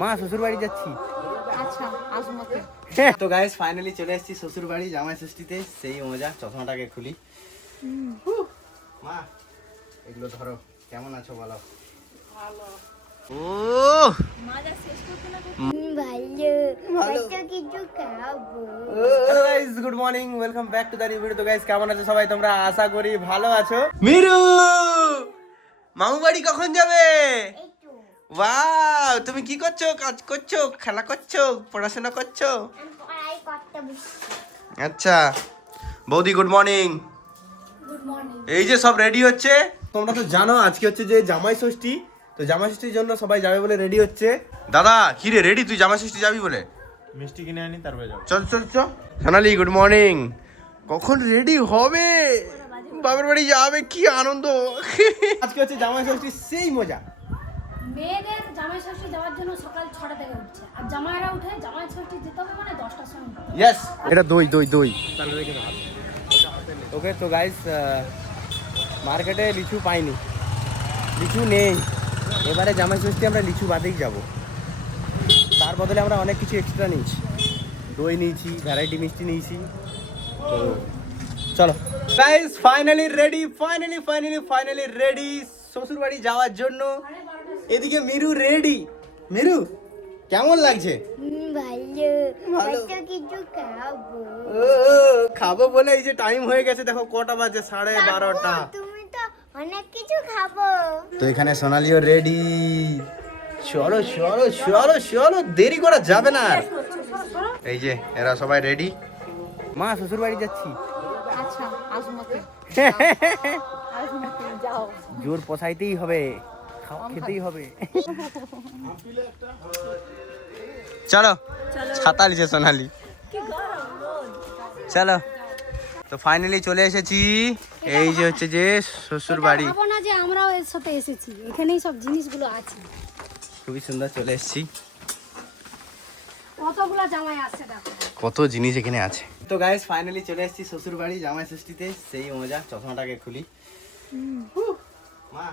মা শ্বশুর বাড়ি যাচ্ছি। আচ্ছা আসবো। তো গাইস ফাইনালি চলে এসেছি শ্বশুর বাড়ি জামাই ষষ্ঠীতে। সেই মজা। চশমাটাকে খুলি। মা এগুলো ধরো। কেমন আছো বলো? ভালো। ও মজা শেষ করতে না ভালো। কিছু খাবো। Guys good morning, welcome back to the new video. তো গাইস কেমন আছো সবাই? তোমরা আশা করি ভালো আছো। মিরু মামু বাড়ি কখন যাবে? ওয়াও, তুমি কি করছো? কাজ করছো, খেলা করছো, পড়াশোনা করছো? আচ্ছা বৌদি গুড মর্নিং। Good morning. এই যে সব রেডি হচ্ছে। তোমরা তো জানো আজকে হচ্ছে যে জামাই ষষ্ঠী। তো জামাই ষষ্ঠীর জন্য সবাই যাবে বলে রেডি হচ্ছে। দাদা কি রে রেডি? তুই জামাই ষষ্ঠী যাবি বলে? মিষ্টি কিনে আনি তারপরে যাবো। চল চল চল। সোনালি গুড মর্নিং। কখন রেডি হবে? বাবার বাড়ি যাবে, কি আনন্দ। আজকে হচ্ছে জামাই ষষ্ঠী, সেই মজা। মেয়েদের জামাই ষষ্ঠী যাওয়ার জন্য সকাল 6টা থেকে উঠছে, আর জামাইরা উঠে জামাই ষষ্ঠী যেতে হবে মানে 10টার সময় উঠতে হবে। ইয়েস, এটা দই দই দই। ওকে তো গাইস, মার্কেটে লিচু পাইনি, লিচু নেই। এবারে জামাই ষষ্ঠী আমরা লিচু বাদেই যাব। তার বদলে আমরা অনেক কিছু এক্সট্রা নিয়েছি। দই নিয়েছি, ভ্যারাইটি মিষ্টি নিয়েছি। তো চলো guys, finally ready, finally ready শ্বশুর বাড়ি যাওয়ার জন্য। এদিকে মিরু রেডি। মিরু কেমন লাগছে? ভালো। কিছু খাবো। ও, খাবো বলে এই যে টাইম হয়ে গেছে, দেখো কটা বাজে, 12:30। তুমি তো অনেক কিছু খাবো। তো এখানে সোনালিও রেডি। চলো চলো চলো চলো, দেরি করা যাবে না আর। এই যে এরা সবাই রেডি। মা শ্বশুর বাড়ি যাচ্ছি। আচ্ছা আসবো। যাও। জোর পোষাইতেই হবে, খাওয়া খেতেই হবে। চলো ছাতা লিছে সোনালি। চলো তো ফাইনালি চলে এসেছি। এই যে হচ্ছে যে শ্বশুর বাড়ি। ভাবো না যে আমরাও এর সাথে এসেছি, এখানেই সব জিনিসগুলো আছে। খুবই সুন্দর, চলে এসেছি। কতগুলো জামাই আছে দেখো। কত জিনিস এখানে আছে। তো গাইস ফাইনালি চলে এসেছি শ্বশুর বাড়ি জামাই ষষ্ঠীতে, সেই মজা। চশমাটাকে খুলি। মা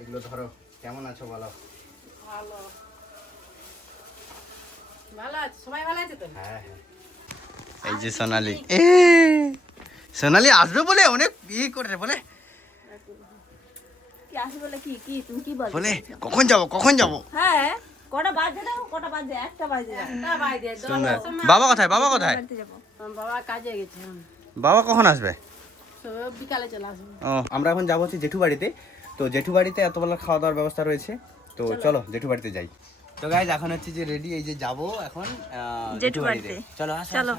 এগুলো ধরো। কেমন আছো বলো? ভালো। ভালো আছে, সবাই ভালো আছে তো? হ্যাঁ হ্যাঁ। এই যে সোনালি, সোনালি আসবে বলে অনেক করে বলে কি আসবে বলে কি কি তুমি কি বল? বলে কখন যাব। হ্যাঁ, কটা বাজে দাও, কটা বাজে? একটা বাজে। একটা বাজে। সুন্দর। বাবা কোথায়? বাবা বাবা কাজে গেছে। বাবা কখন আসবে? তো বিকালে চলে আসবে। ও, আমরা এখন যাবো হচ্ছে জেঠু বাড়িতে। তো জেঠু বাড়িতে এত বেলা খাওয়া দাওয়ার ব্যবস্থা রয়েছে। তো চলো জেঠু বাড়িতে যাই। তো গাইজ এখন হচ্ছে যে রেডি, এই যে যাবো এখন জেঠু বাড়িতে। চলো আসো চলো।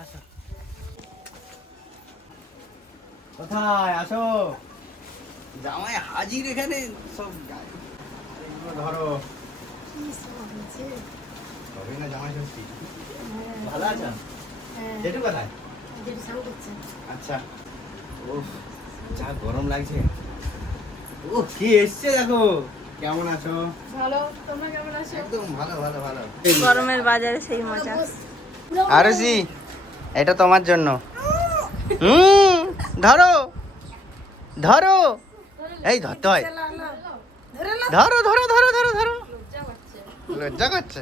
কোথায় আসো? জামাই হাজির এখানে সব। এগুলো ধরো। হবে না জামাই ষষ্ঠী? ভালো আছো? জেঠু কোথায়? আচ্ছা। ও যা গরম লাগছে। ও কি এসছে দেখো। কেমন আছো? ভালো, তোমরা কেমন আছো? একদম ভালো ভালো ভালো। গরমের বাজারে সেই মজা। আরুষি এটা তোমার জন্য। ধরো ধরো, এই ধরতে হয়। ধরো ধরো ধরো ধরো ধরো। লজ্জা করছে।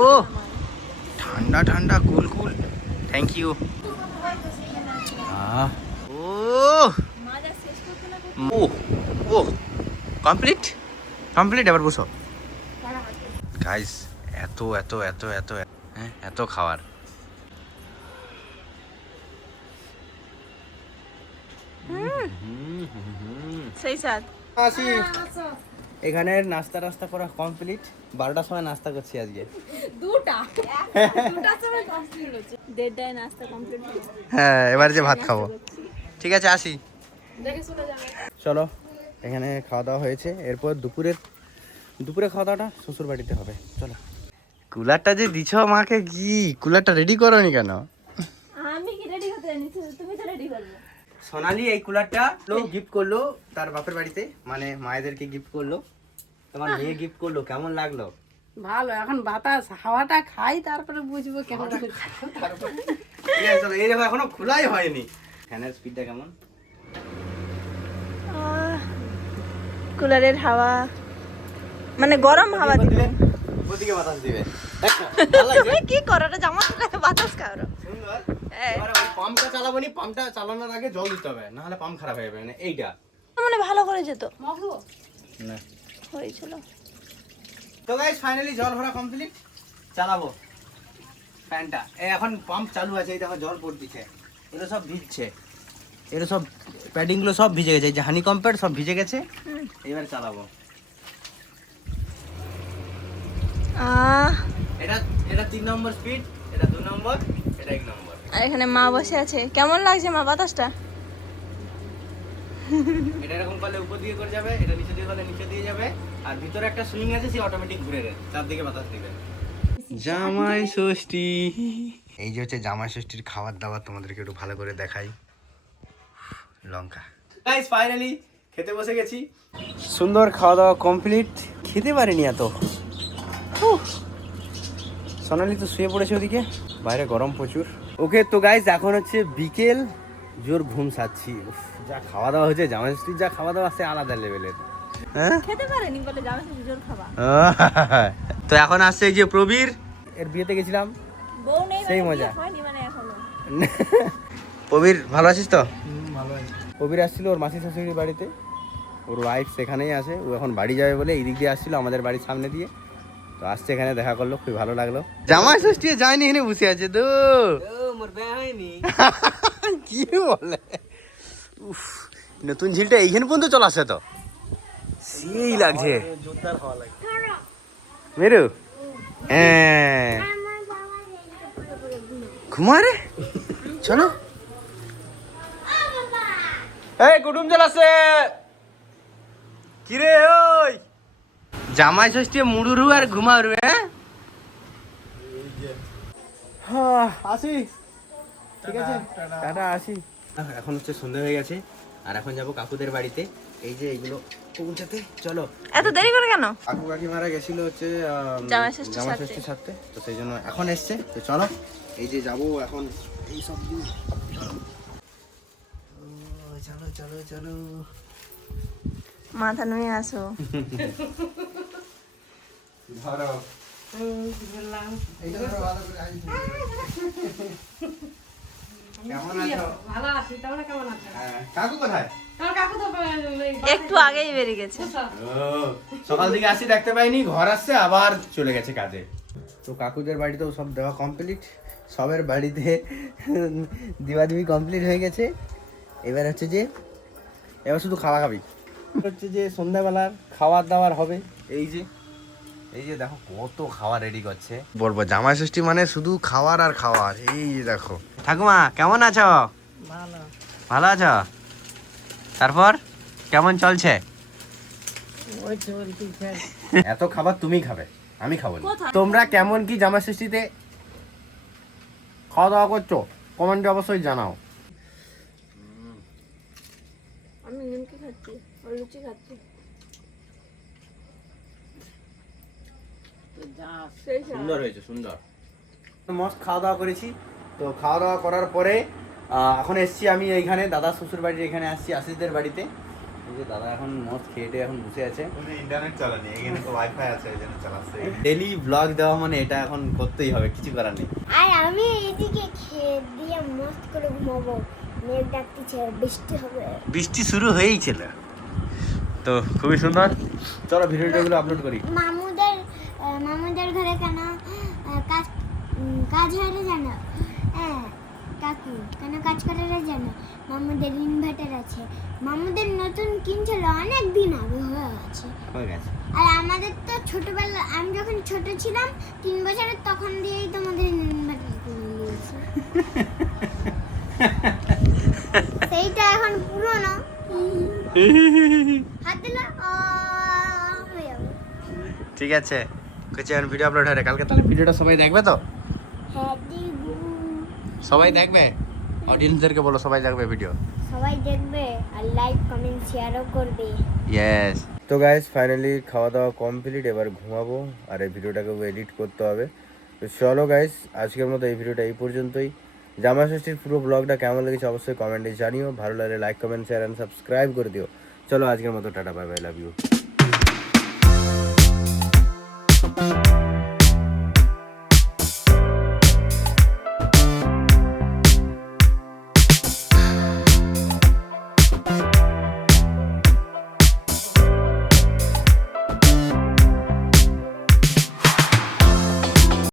ও ঠান্ডা ঠান্ডা কুল কুল। Thank you. ও ও ও কমপ্লিট কমপ্লিট। এবার বসো গাইস। এত এত এত এত হ্যাঁ এত খাবার। সেই সাথ আসি। এখানে নাস্তা করা কমপ্লিট। 12টার সময় নাস্তা করছি আজকে। দুটার সময় কমপ্লিট হচ্ছে। 1:30টায় নাস্তা কমপ্লিট। হ্যাঁ এবার যে ভাত খাবো। ঠিক আছে আসি। দেখে শুনে যাবে। চলো এখানে খাওয়া দাওয়া হয়েছে। এরপর দুপুরে খাওয়া দাওয়াটা শ্বশুর বাড়িতে হবে। চলো। কুলারটা যে দিছ মাকে, কি কুলারটা রেডি করোনি কেন? আমি কি রেডি হতে জানি, তুমি তো রেডি করবে। সোনালি এই কুলারটা গিফট করলো তার বাপের বাড়িতে, মানে মায়েদেরকে গিফট করলো। তোমার মেয়ে গিফট করলো, কেমন লাগলো? ভালো, এখন বাতাস হাওয়াটা খাই তারপরে বুঝবো কেমন হচ্ছে। ঠিক আছে, চলো। এই দেখো এখনো খোলাই হয়নি। ফ্যানের স্পিডটা কেমন? কুলারের হাওয়া মানে গরম হাওয়া দিবে। ওদিকে বাতাস দিবে। তুমি কি করো? ওটা জামা শুকাতে বাতাস খাও। সুন্দর। হ্যাঁ। এবারে ওই পাম্পটা চালাবো নি, পাম্পটা চালানোর আগে জল দিতে হবে, না হলে পাম্প খারাপ হয়ে যাবে। মানে এইটা মানে ভালো করে যেত মাগো না। হয়েছিল। তো গাইস ফাইনালি জল ভরা কমপ্লিট, চালাবো ফ্যানটা। এই এখন পাম্প চালু আছে, এই দেখো জল পড়তিছে, এগুলো সব ভিজছে, এগুলো সব প্যাডিং গুলো সব ভিজে গেছে, এই যে হানি কম্পেট সব ভিজে গেছে। এবার চালাবো। এটা এটা 3 নম্বর স্পিড, এটা 2 নম্বর, এটা 1 নম্বর। আর এখানে মা বসে আছে। কেমন লাগছে মা বাতাসটা? এটা এরকম করলে উপর দিকে করে যাবে, এটা নিচে দিয়ে করলে নিচে দিয়ে যাবে, আর ভিতরে একটা সুইং আছে, সে অটোমেটিক ঘুরে যাবে, চারদিকে বাতাস দিবে। জামাই ষষ্ঠী, এই যে হচ্ছে জামাই ষষ্ঠীর খাবার দাবার, তোমাদেরকে একটু ভালো করে দেখাই। লঙ্কা। গাইস ফাইনালি খেতে বসে গেছি, সুন্দর খাওয়া দাওয়া কমপ্লিট। খেতে পারিনি এত। সোনালি তো শুয়ে পড়েছে ওদিকে, বাইরে গরম প্রচুর। ওকে তো গাইস এখন হচ্ছে বিকেল, জোর ঘুম সাচ্ছি। যা খাওয়া দাওয়া হয়েছে, জামাই ষষ্ঠীর যা খাওয়া দাওয়া আছে আলাদা লেভেলের। হ্যাঁ খেতে পারেনি বলে জামা জোর খাবা। তো এখন আসছে এই যে প্রবীর, এর বিয়েতে গেছিলাম, বউ নেই সেই মানে মজা। বিয়ে হয়নি মানে এখনো। প্রবীর ভালো আছিস তো? ভালো আছে। প্রবীর আসছিল ওর মাসি শাশুড়ির বাড়িতে, ওর ওয়াইফ সেখানেই আছে। ও এখন বাড়ি যাবে বলে এই দিক দিয়ে আসছিল, আমাদের বাড়ির সামনে দিয়ে। তো আসছে, এখানে দেখা করলো, খুবই ভালো লাগলো। জামাই ষষ্ঠী যায়নি, এখানে বসে আছে তো। মোর বিয়ে হয়নি। কি বলে? উফ, নতুন ঝিলটা এইখানে পর্যন্ত চলে আসে তো, সেই লাগছে। জোরদার হওয়া লাগে। মেরু হ্যাঁ, ঘুমা রে, চলো। এই কুটুম চালাচ্ছে কি রে? ওই জামাই ষষ্ঠী মুড়ুরু আর ঘুমারু। হ্যাঁ আসি, ঠিক আছে, টাটা, আসি। এখন হচ্ছে সন্ধ্যা হয়ে গেছে, আর এখন যাব কাকুদের বাড়িতে। এই যে এইগুলো পৌঁছাতে, চলো। এত দেরি করে কেন? কাকু কাকিমারা গেছিল হচ্ছে জামাই ষষ্ঠীর জামাই সাথে। ষষ্ঠীর সাথে, তো সেই জন্য এখন এসছে। তো চলো, এই যে যাবো এখন এই সব দিন। চলো চলো চলো। মাথা নুয়ে আসো। ধরো কেমন আছো? ভালো আছি, তোমরা কেমন আছো? হ্যাঁ, কাকু কোথায়? তোমার কাকু তো একটু আগেই বেরিয়ে গেছে। সকাল থেকে আসি, দেখতে পাইনি, ঘর আসছে আবার চলে গেছে কাজে। তো কাকুদের বাড়িতেও সব দেওয়া কমপ্লিট, সবের বাড়িতে দিবাদিবি কমপ্লিট হয়ে গেছে। এবার হচ্ছে যে এবার শুধু খাওয়া খাবি, হচ্ছে যে সন্ধ্যাবেলার খাবার দাবার হবে। এই যে এই যে দেখো কত খাবার রেডি করছে। বলবো জামাই ষষ্ঠী মানে শুধু খাবার আর খাবার। এই যে দেখো, ঠাকুমা কেমন আছো? ভালো। ভালো আছো? তারপর কেমন চলছে? ওই চলতেছে। এত খাবার তুমি খাবে, আমি খাবো না। তোমরা কেমন কি জামাই ষষ্ঠীতে খাওয়া দাওয়া করছো কমেন্টে অবশ্যই জানাও। আমি নিমকি খাচ্ছি, লুচি খাচ্ছি। সুন্দর হয়েছে, সুন্দর। মস্ত খাওয়া দাওয়া করেছি। তো খাওয়া দাওয়া করার পরে এখন এসছি আমি এইখানে দাদা শ্বশুর বাড়ির এখানে আসছি, আশিসদের বাড়িতে। এই যে দাদা এখন মস্ত খেয়ে এখন বসে আছে। তুমি ইন্টারনেট চালানি, এখানে তো ওয়াইফাই আছে, এই জন্য চালাচ্ছে। ডেলি ব্লগ দেওয়া মানে এটা এখন করতেই হবে, কিছু করার নেই। আর আমি এদিকে খেয়ে দিয়ে মস্ত করে ঘুমাবো, মেঘ ডাকতেছে বৃষ্টি হবে। বৃষ্টি শুরু হয়েই ছিল, তো খুবই সুন্দর। চলো ভিডিওগুলো আপলোড করি। মামুদের ঘরে কেন কাজ কাজ হয় না জানো? হ্যাঁ কাকু কেন কাজ করে না জানো? মামুদের ইনভার্টার আছে, মামুদের নতুন কিনছিল অনেক দিন আগে, হয়ে গেছে। আর আমাদের তো ছোটবেলা, আমি যখন ছোট ছিলাম 3 বছরের, তখন দিয়েই তোমাদের ইনভার্টার কিনে দিয়েছি। সেইটা এখন পুরনো, হাত দিলে হয়ে যাবে। ঠিক আছে, এখন ভিডিও আপলোড হবে কালকে, তাহলে ভিডিওটা সবাই দেখবে তো? হ্যাঁ দিবু, সবাই দেখবে, অডিয়েন্সদেরকে বলো সবাই দেখবে ভিডিও। সবাই দেখবে আর লাইক কমেন্ট শেয়ারও করবে। ইয়েস। তো গাইস ফাইনালি খাওয়া দাওয়া কমপ্লিট, এবার ঘুমাবো আর এই ভিডিওটাকেও এডিট করতে হবে। তো চলো গাইস, আজকের মতো এই ভিডিওটা এই পর্যন্তই। জামাই ষষ্ঠীর পুরো ব্লগটা কেমন লেগেছে অবশ্যই কমেন্টে জানিও। ভালো লাগলে like comment share and subscribe করে দিও। চলো আজকের মতো tata, bye bye, love you. Tata